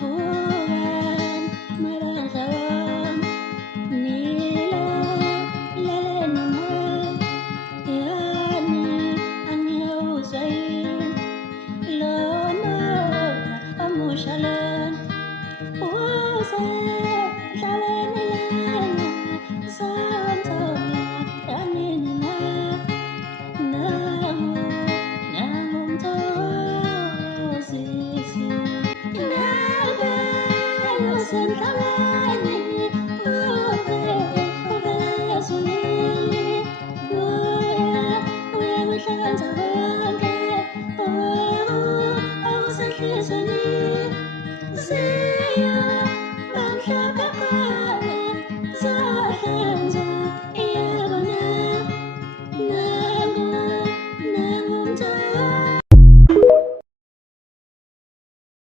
Vukan malakawan nila lelenuna yani anyausain lona amushalan wasa shalanilana santola yaninina namu namumtosisi nabelo sentalani uvela sunili uya mhlanza bonke awusahlizwe